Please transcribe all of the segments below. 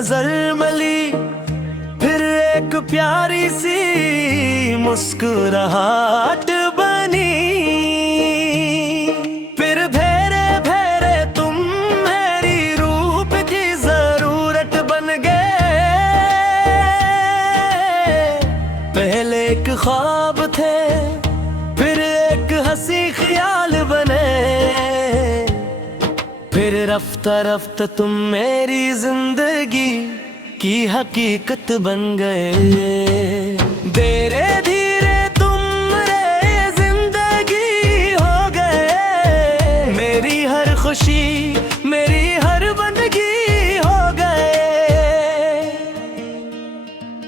नजर मिली, फिर एक प्यारी सी मुस्कुराहट बनी। फिर भेरे भेरे तुम मेरी रूप की जरूरत बन गए। पहले एक ख्वाब थे, फिर एक हंसी ख्याल बने, फिर रफ्ता रफ्ता तुम मेरी जिंदगी की हकीकत बन गए। धीरे धीरे तुम मेरे जिंदगी हो गए, मेरी हर खुशी मेरी हर बंदगी हो गए।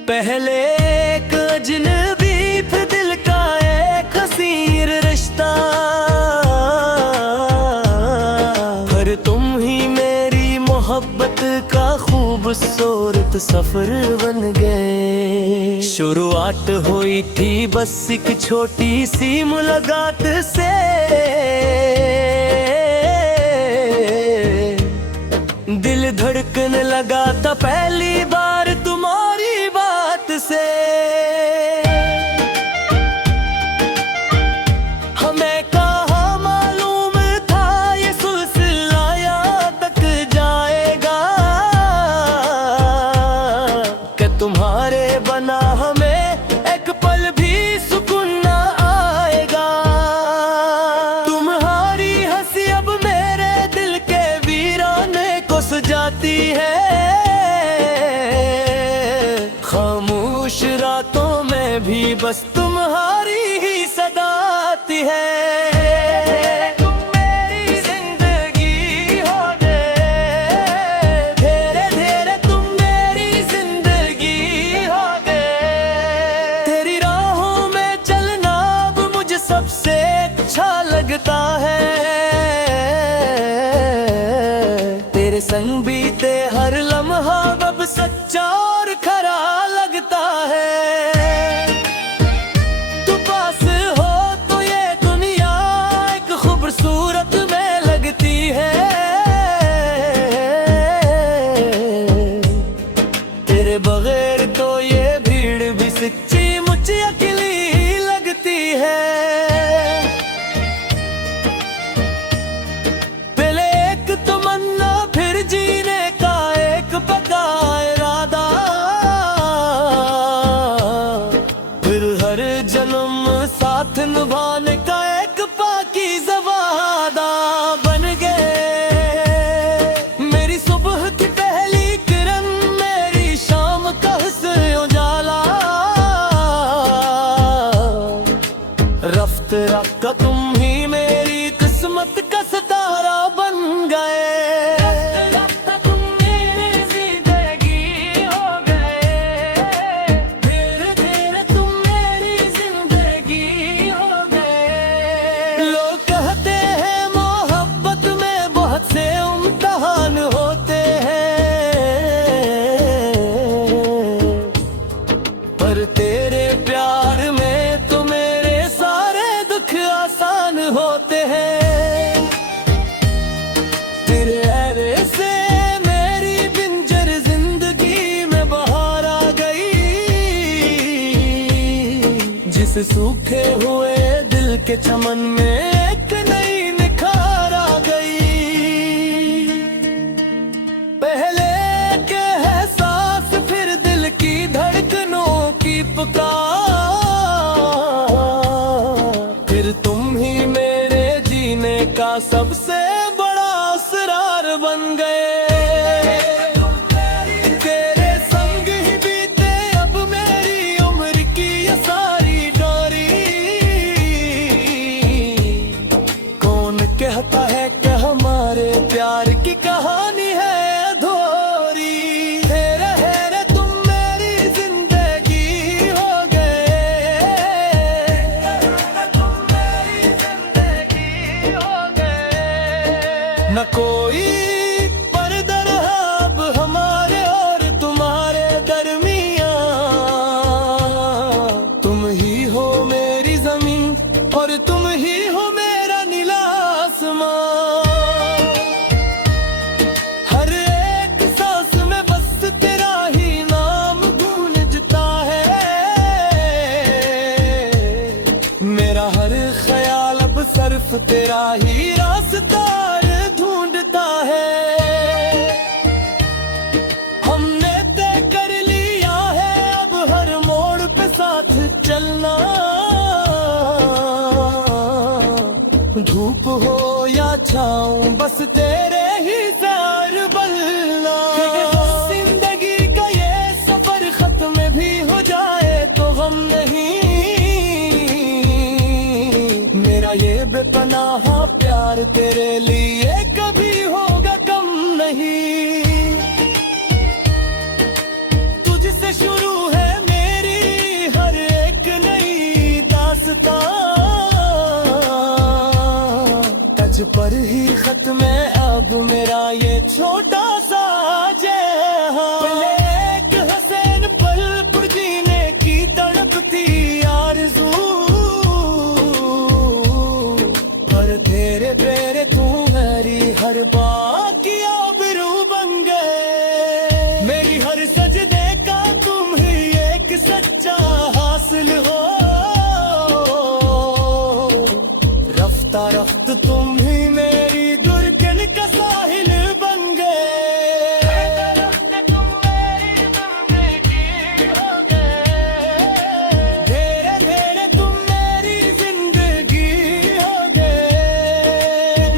पहले एक अजनबी, फिर दिल का एक हसीन रिश्ता, फिर तुम ही मेरी मोहब्बत का खूबसूरत सफर बन गए। शुरुआत हुई थी बस एक छोटी सी मुलाकात से, दिल धड़कने लगा था पहली बार तुम्हारी बात से। हमें कहाँ मालूम था ये सिलसिला यहाँ तक जाएगा, कि तुम्हारे बना हमें एक पल भी सुकून ना आएगा। तुम्हारी हंसी अब मेरे दिल के वीराने को सजाती है, खामोश रातों में भी बस तुम्हारी ही सदा आती है। तुम मेरी जिंदगी हो गए, धीरे धीरे तुम मेरी जिंदगी हो गए। तेरी राहों में चलना अब मुझे सबसे अच्छा लगता है, तेरे संग बीते हर लम्हा अब सच्चा और खरा लगता है। तू पास हो तो ये दुनिया एक खूबसूरत में लगती है, तेरे बगैर तो ये भीड़ भी सच्ची मुझे अकेली लगती है। पहले एक तमन्ना, फिर जीने का एक पक्का इरादा, फिर हर जन्म साथ निभाने का एक पाकीज़ा वादा बन गए। मेरी सुबह की पहली किरण, मेरी शाम का हुस्न उजाला, रफ्ते रफ्ता तुम ही मेरी किस्मत का सितारा बन गए। पर तेरे प्यार में तो मेरे सारे दुख आसान होते हैं। तेरे ऐरे से मेरी बिंजर जिंदगी में बहार आ गई, जिस सूखे हुए दिल के चमन में एक नई निखार आ गई। पहले के एहसास, फिर दिल की धड़कनों की पुकार, फिर तुम ही मेरे जीने का सबसे बड़ा असरार बन गए। तेरे संग ही बीते अब मेरी उम्र की ये सारी डोरी, सिर्फ तेरा ही रास्ता ढूंढता है। हमने तय कर लिया है अब हर मोड़ पे साथ चलना, धूप हो या छाँव बस तेरे ही सार बनना। जिंदगी का ये सफर खत्म भी हो जाए तो गम नहीं, मेरा ये बेपनाह प्यार तेरे लिए कभी होगा कम नहीं। तुझसे शुरू है मेरी हर एक नई दास्तां, तज पर ही खत्म है अब मेरा ये छोटा सा जहां। एक हसीन पल पर जीने की तड़पती आरज़ू, पर तेरे प्यारे तू मेरी हर बात की आबरू बन गए। मेरी हर सजदे का तुम ही एक सच्चा हासिल हो, रफ्ता रफ्त तुम ही मेरी गुरकन का साहिल बन गए। धीरे धीरे तुम मेरी जिंदगी हो गए,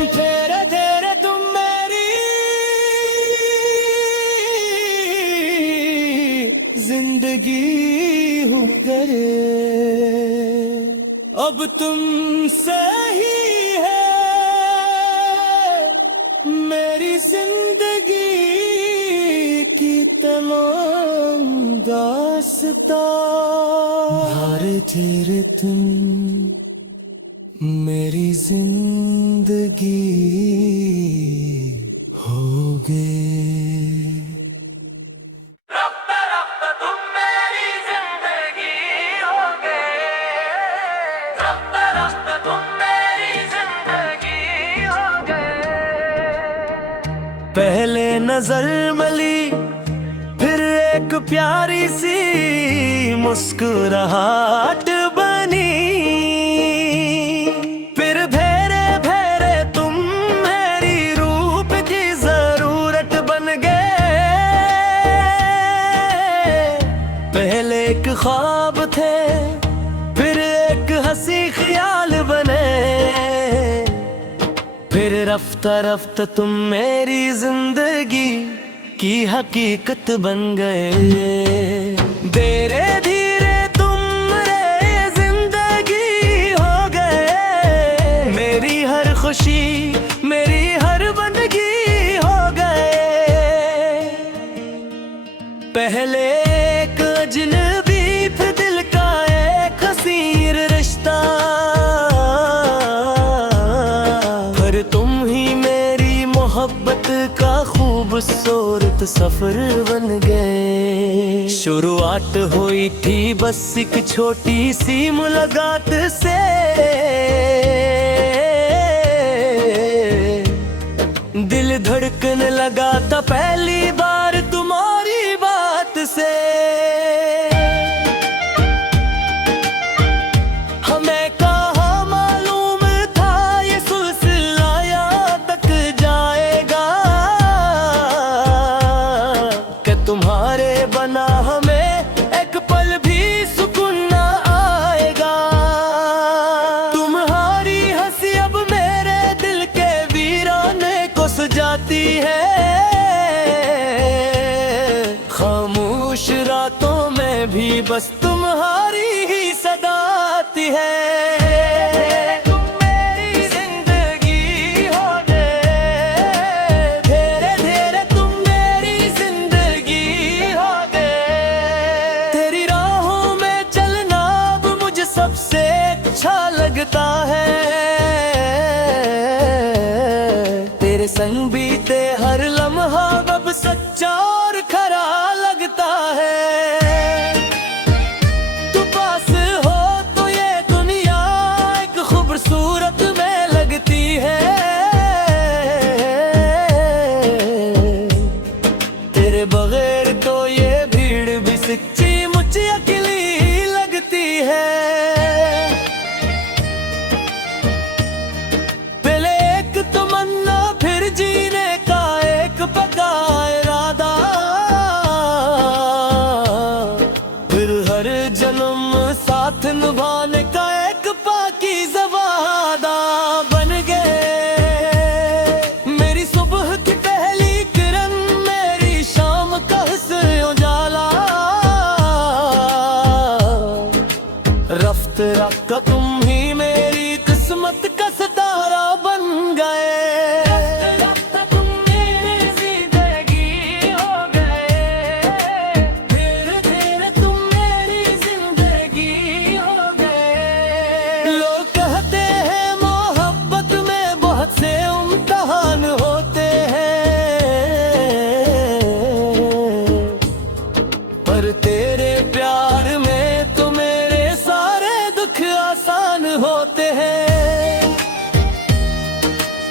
धीरे धीरे तुम मेरी जिंदगी हो गए। अब तुमसे ही है मेरी जिंदगी की तमाम दास्तां। धीरे धीरे तुम मेरी जिंदगी हो गए। पहले नजर मिली फिर एक प्यारी सी मुस्कुराहट बनी, फिर भेरे भेरे तुम मेरी रूप की जरूरत बन गए। पहले एक ख्वाब थे फिर एक हंसी ख्याल बने, फिर रफ्ता रफ्ता तुम मेरी जिंदगी की हकीकत बन गए। धीरे धीरे तुम मेरे जिंदगी हो गए, मेरी हर खुशी मेरी हर बंदगी हो गए। पहले एक अजनबी फिर दिल का एक हसीन रिश्ता, मोहब्बत का खूबसूरत सफर बन गए। शुरुआत हुई थी बस एक छोटी सी मुलाकात से, दिल धड़कने लगा था पहली बार तुम्हारी बात से। हमें कहाँ मालूम था ये सिलसिला यहाँ तक जाएगा, कि तुम्हारे बना हमें एक पल भी सुकून ना आएगा। तुम्हारी हंसी अब मेरे दिल के वीराने को सजाती है, खामोश रातों में भी बस तुम्हारी ही सदा आती है। सबसे अच्छा लगता है तेरे संग बीते हर लम्हा अब सच्चा और खरा लगता है। तू पास हो तो ये दुनिया एक खूबसूरत में लगती है, तेरे बगैर तो ये भीड़ भी सच्ची मुझे अकेली लगती है। साथ निभाने का एक पाकीज़ा वादा बन गए। मेरी सुबह की पहली किरण, मेरी शाम का हुस्न उजाला, रफ्त रफ्ता तुम ही मेरी किस्मत का सितारा बन गए। पर तेरे प्यार में तो मेरे सारे दुख आसान होते हैं।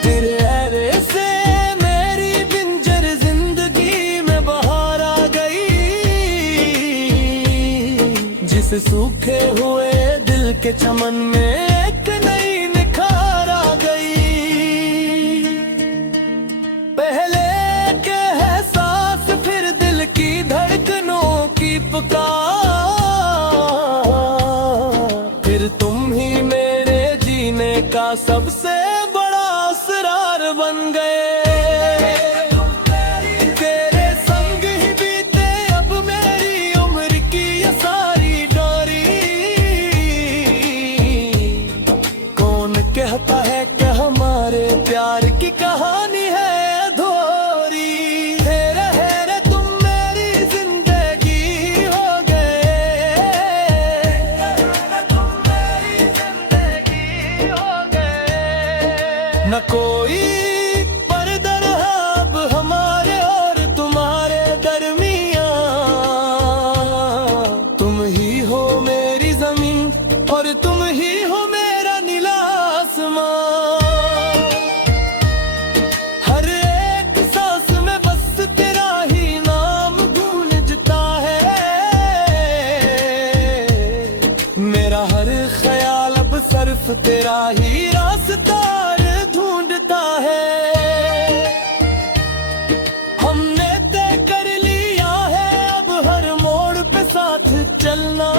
तेरे ऐरे से मेरी बिंजर जिंदगी में बहार आ गई। जिस सूखे हुए दिल के चमन में एक नई निखार आ गई। पहले के एहसास, फिर दिल की धड़कनों की पुकार, फिर तुम ही मेरे जीने का सबसे बड़ा असरार बन गए। तेरे संग ही बीते अब मेरी उम्र की ये सारी डोरी। कौन कहता है कि हमारे प्यार की कहानी है अधूरी। न कोई पर्दा रहा अब हमारे और तुम्हारे दरमियां। तुम ही हो मेरी जमीन और तुम ही हो मेरा नीला आसमां। हर एक सांस में बस तेरा ही नाम गूंजता है। मेरा हर ख्याल अब सिर्फ तेरा ही रास्ता ढूंढता है। हमने तय कर लिया है अब हर मोड़ पे साथ चलना।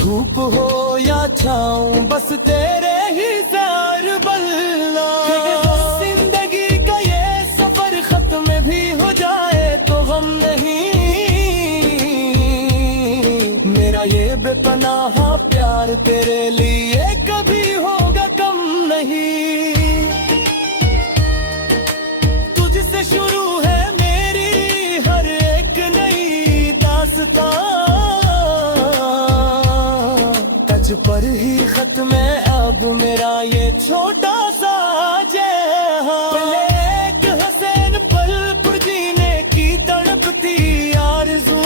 धूप हो या छाँव बस तेरे ही सार बनना। जिंदगी का ये सफर खत्म भी हो जाए तो गम नहीं। मेरा ये बेपनाह प्यार तेरे लिए कभी होगा कम नहीं। तुझसे शुरू है मेरी हर एक नई दास्तां। तज पर ही खत्म है अब मेरा ये छोटा सा जहां। एक हसीन पल पर जीने की तड़पती आरज़ू,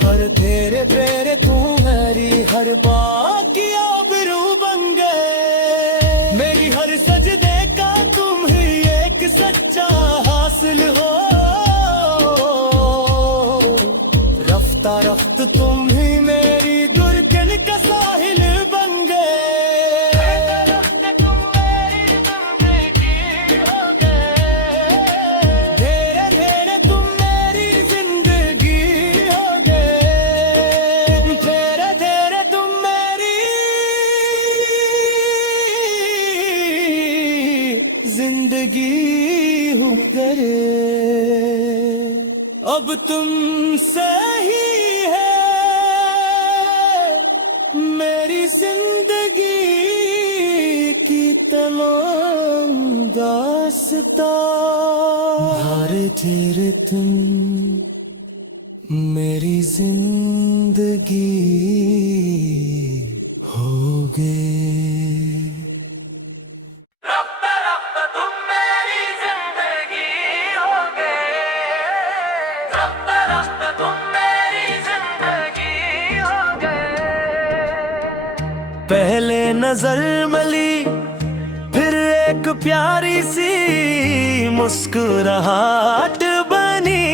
पर तेरे तेरे तू मेरी हर बात की आबरू बन गए। मेरी हर सजदे का तुम ही एक सच्चा हासिल हो। रफ्ता रफ्त तुम ही मेरी गुरकन का साहिल बन गए। धीरे धीरे तुम मेरी जिंदगी हो गए। धीरे धीरे तुम मेरी जिंदगी हो गए। अब तुमसे ही है मेरी जिंदगी की तमाम दास्तां। धीरे धीरे तुम मेरी जिंदगी हो गए। पहले नजर मिली फिर एक प्यारी सी मुस्कुराहट बनी।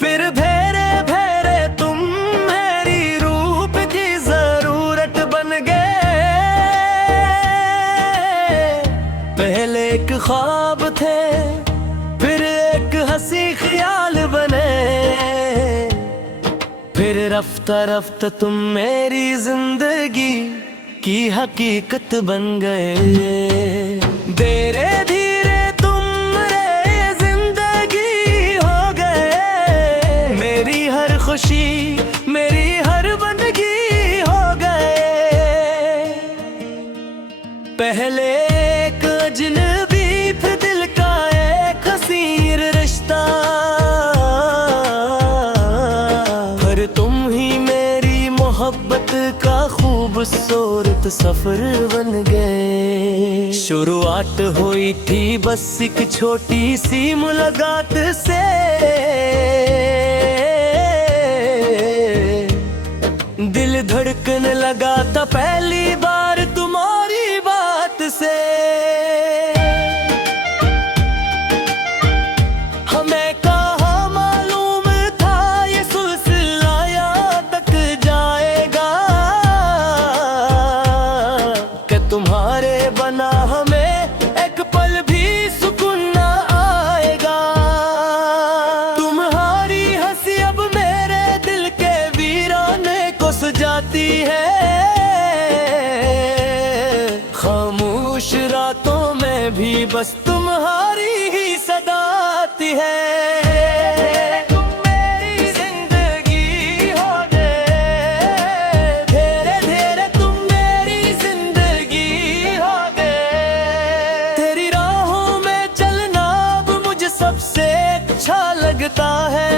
फिर भेरे भेरे तुम मेरी रूप की जरूरत बन गए। पहले एक ख्वाब थे फिर एक हंसी रफ्ता रफ्ता तुम मेरी जिंदगी की हकीकत बन गए। धीरे धीरे तुम मेरे जिंदगी हो गए। मेरी हर खुशी मेरी हर बंदगी हो गए। पहले एक अजनबी फिर दिल का एक हसीन रिश्ता। पर तुम ही मेरी मोहब्बत का खूबसूरत सफर बन गए। शुरुआत हुई थी बस एक छोटी सी मुलाकात से। दिल धड़कने लगा था पहली बार तुम्हारी बात से। हमें कहाँ मालूम था ये सिलसिला यहाँ तक जाएगा, कि तुम्हारे बना हमें एक पल भी सुकून ना आएगा। तुम्हारी हंसी अब मेरे दिल के वीराने को सजाती है। खामोश रातों में भी बस तुम्हारी ही सदा आती है। तुम मेरी जिंदगी हो गए। धीरे धीरे तुम मेरी जिंदगी हो गए। तेरी राहों में चलना अब मुझे सबसे अच्छा लगता है।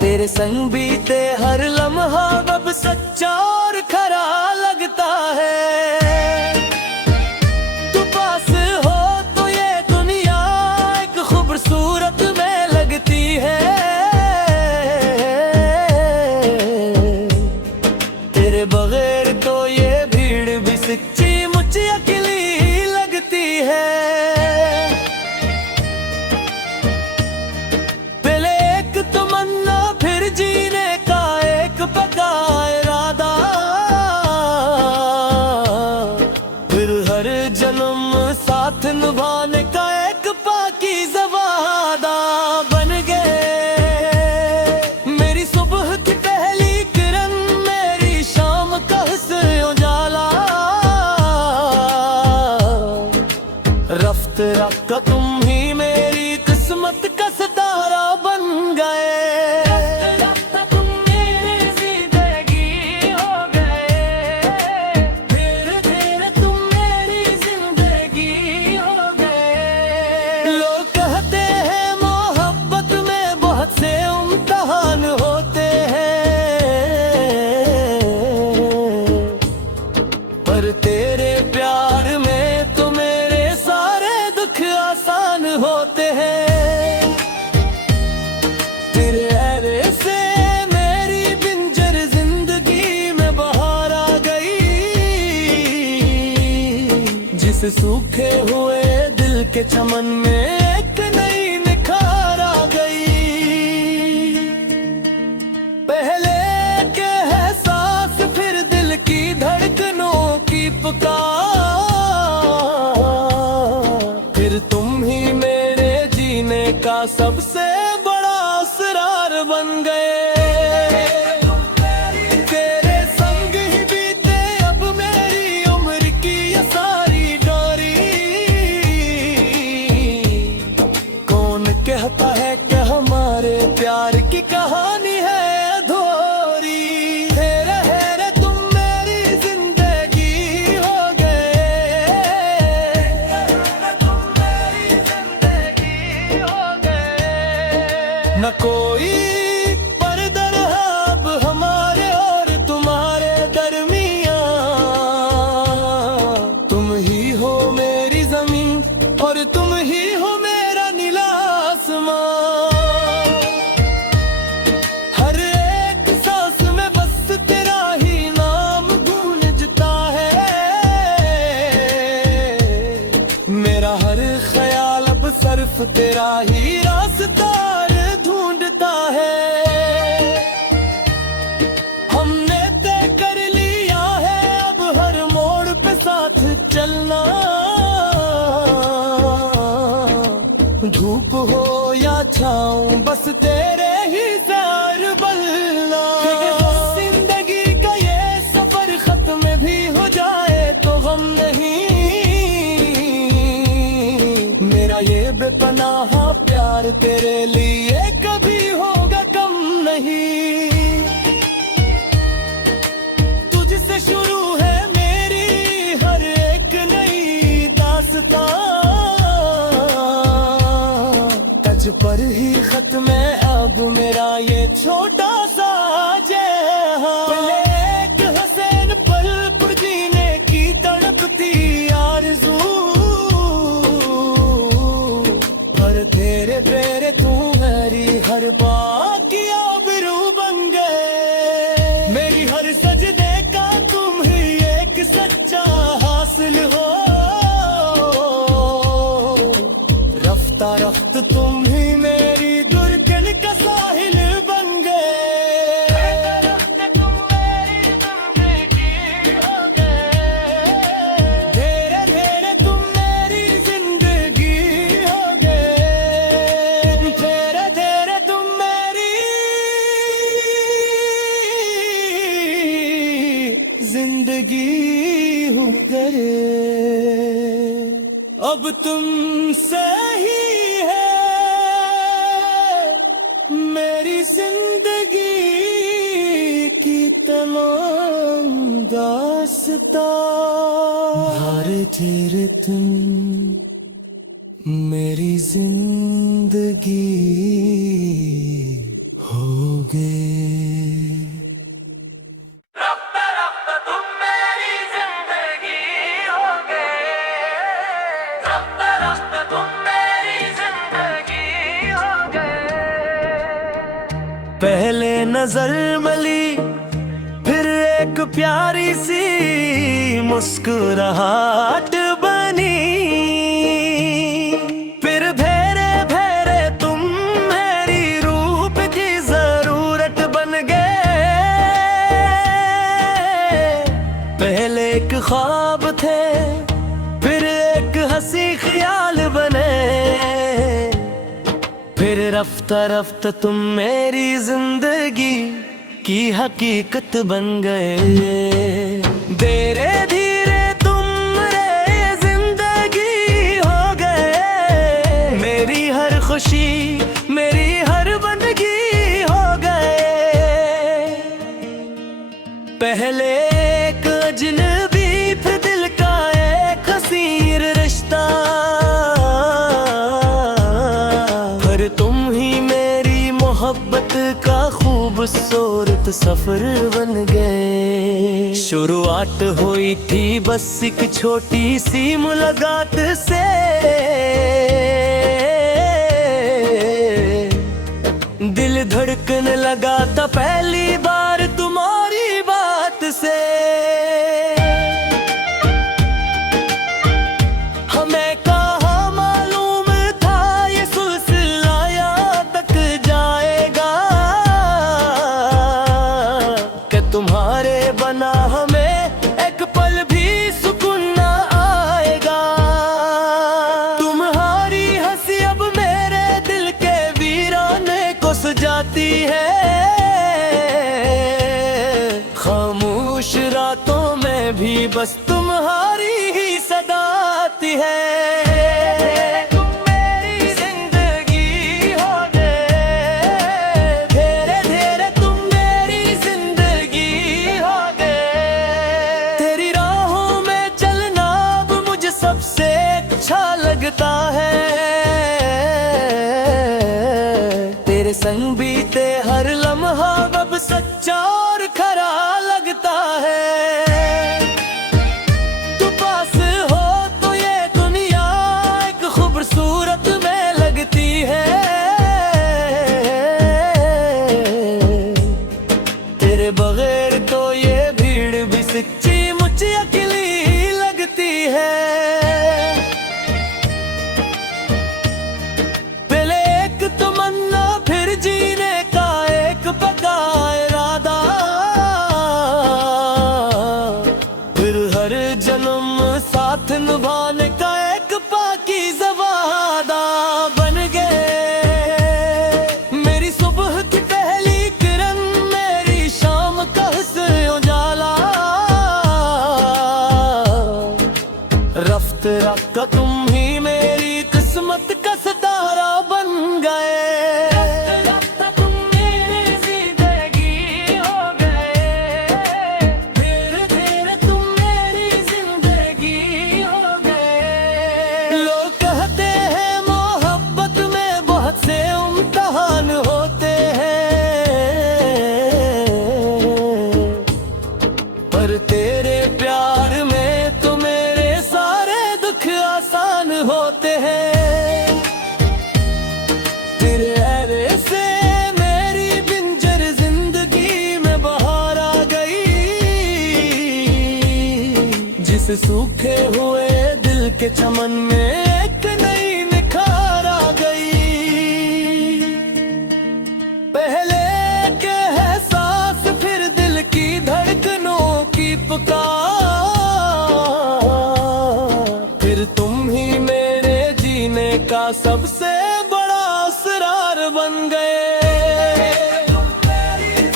तेरे संग बीते हर लम्हा अब सच्चा और खरा लगता है। तू पास हो तो ये दुनिया एक खूबसूरत में लगती है। तेरे बगैर तो ये भीड़ भी सच्ची मुझे अकेली लगती है। पहले एक तमन्ना फिर जीने का एक पक्का इरादा। फिर हर जन्म साथ निभाने का एक पाकीज़ा वादा बन गए। मेरी सुबह की पहली किरण मेरी शाम का हुस्न उजाला। रफ्ते रफ्ता तुम ही मेरी किस्मत का सितारा बन गए। तुम मेरी जिंदगी हो गए। धीरे धीरे तुम मेरी जिंदगी हो गए। लोग कहते हैं मोहब्बत में बहुत से इम्तिहान होते हैं, पर तेरे प्यार में तो मेरे सारे दुख आसान होते हैं। तेरे ऐरे से मेरी बिंजर जिंदगी में बहार आ गई। जिस सूखे हुए दिल के चमन में एक नई निखार आ गई। पहले के एहसास फिर दिल की धड़कनों की पुकार। फिर तुम ही मेरे जीने का सबसे बड़ा असरार बन गए। तेरे संग ही बीते अब मेरी उम्र की ये सारी डोरी। कौन कहता है कि हमारे प्यार की कहानी है अधूरी। हेरे हेरे तुम मेरी जिंदगी हो गए। तुम मेरी जिंदगी हो गए। न कोई पर्दा रहा अब हमारे और तुम्हारे दरमियां। तुम ही हो मेरी जमीन और तुम ही हो मेरा नीला आसमां। हर एक सांस में बस तेरा ही नाम गूंजता है। मेरा हर ख्याल अब सिर्फ तेरा ही रास्ता ढूंढता है। हमने तय कर लिया है अब हर मोड़ पे साथ चलना। धूप हो या छाऊं बस तेरे ही सार बनना। जिंदगी का ये सफर खत्म भी हो जाए तो गम नहीं, मेरा ये बेपनाह प्यार तेरे लिए कभी होगा कम नहीं। तुझसे शुरू है मेरी हर एक नई दास्तां, तज पर ही खत्म है अब मेरा ये छोटा सा जहां। एक हसीन पल पर जीने की तड़पती आरज़ू, हर तेरे तेरे तू मेरी हर बाकी आबरू बन गए। मेरी हर सजदे का तुम ही एक सच्चा हासिल हो, रफ्ता रफ्त तुम ही मेरी दुर्गन का साहिल बन गए। तुम मेरी जिंदगी हो गए, धीरे धीरे तुम मेरी जिंदगी हो गए, धीरे धीरे तुम मेरी जिंदगी हो गए। अब तुमसे ही मेरी जिंदगी की तमाम दास्तां, धीरे धीरे तुम मेरी जिंदगी हो गए। पहले नजर मिली फिर एक प्यारी सी मुस्कुराहट बनी, फिर भेरे भेरे तुम मेरी रूप की जरूरत बन गए। पहले एक ख्वाब थे फिर एक हंसी ख्याल बने, फिर रफ्ता रफ्ता तुम मेरी जिंदगी की हकीकत बन गए। धीरे धीरे तुम मेरी जिंदगी हो गए, मेरी हर खुशी मेरी हर बंदगी हो गए। पहले एक अजनबी फिर दिल का एक हसीन रिश्ता, तुम ही मेरी मोहब्बत का खूबसूरत सफर बन गए। शुरुआत हुई थी बस एक छोटी सी मुलाकात से, दिल धड़कने लगा था पहली बार तुम्हारी बात से। हमें कहाँ मालूम था ये सिलसिला यहाँ तक जाएगा, कि तुम्हारे बना हमें एक पल भी सुकून ना आएगा। तुम्हारी हंसी अब मेरे दिल के वीराने को सजाती है, खामोश रातों में भी बस तुम्हारी ही सदा आती है। तुम मेरी जिंदगी हो गए, धीरे धीरे तुम मेरी जिंदगी हो गए। तेरी राहों में चलना अब मुझे सबसे अच्छा लगता है, तेरे संग बीते हर लम्हा अब सच्चा और खरा लगता है। तू पास हो तो ये दुनिया एक खूबसूरत में लगती है, तेरे बगैर तो ये भीड़ भी सच्ची मुझे अकेली लगती है। पहले एक तमन्ना फिर जीने आसान होते हैं। तेरे ऐरे से मेरी बिंजर जिंदगी में बहार आ गई। जिस सूखे हुए दिल के चमन में एक नई निखार आ गई। पहले के एहसास फिर दिल की धड़कनों की पुकार, फिर तुम ही मेरे जीने का सबसे बड़ा असरार बन गए।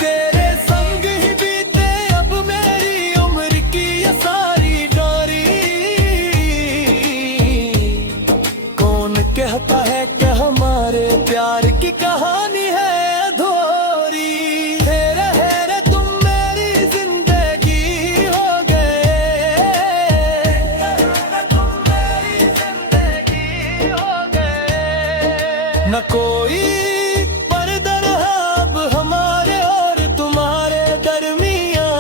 तेरे संग ही बीते अब मेरी उम्र की ये सारी डोरी। कौन कहता है कि हमारे प्यार की कहानी है अधूरी। तेरे हेरे तुम मेरी जिंदगी हो गए। तुम मेरी जिंदगी हो गए। न कोई पर्दा रहा अब हमारे और तुम्हारे दरमियां।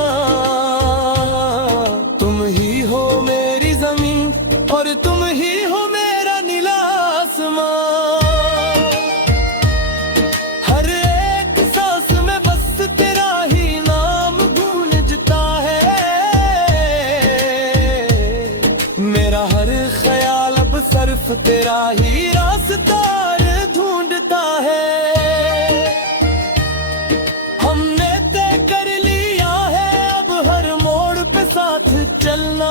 तुम ही हो मेरी जमीन और तुम ही हो मेरा नीला आसमां। हर एक सांस में बस तेरा ही नाम गूंजता है। मेरा हर ख्याल अब सिर्फ तेरा ही रास्ता ढूंढता है। हमने तय कर लिया है अब हर मोड़ पे साथ चलना।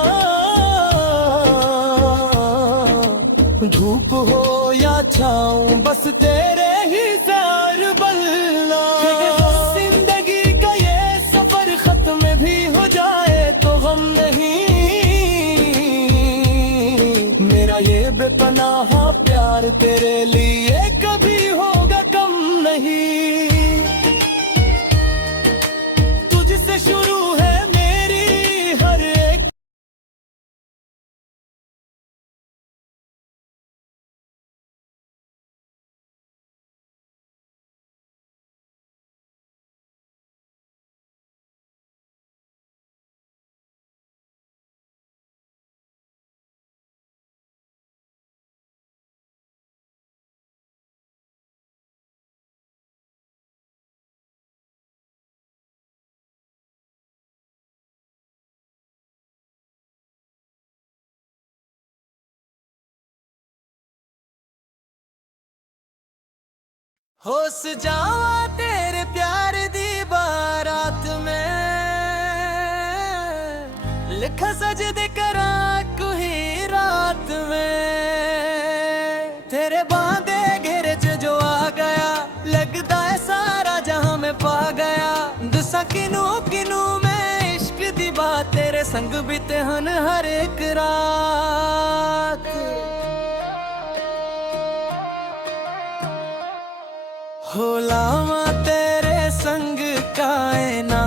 धूप हो या छाँव बस तेरे ही सार बनना। जिंदगी का ये सफर खत्म भी हो जाए तो गम नहीं। मेरा ये बेपनाह प्यार तेरे लिए कभी होगा कम नहीं। तुझसे शुरू है मेरी हर एक होश जावा तेरे प्यार दी बारात में। लिखा सजदे करा कोई रात में। तेरे बांधे घेरे च जो आ गया लगता है सारा जहां में पा गया। दसा किनू किनू मैं इश्क दी बात तेरे संग बीते हन हर एक रात। हो लावा तेरे संग कायना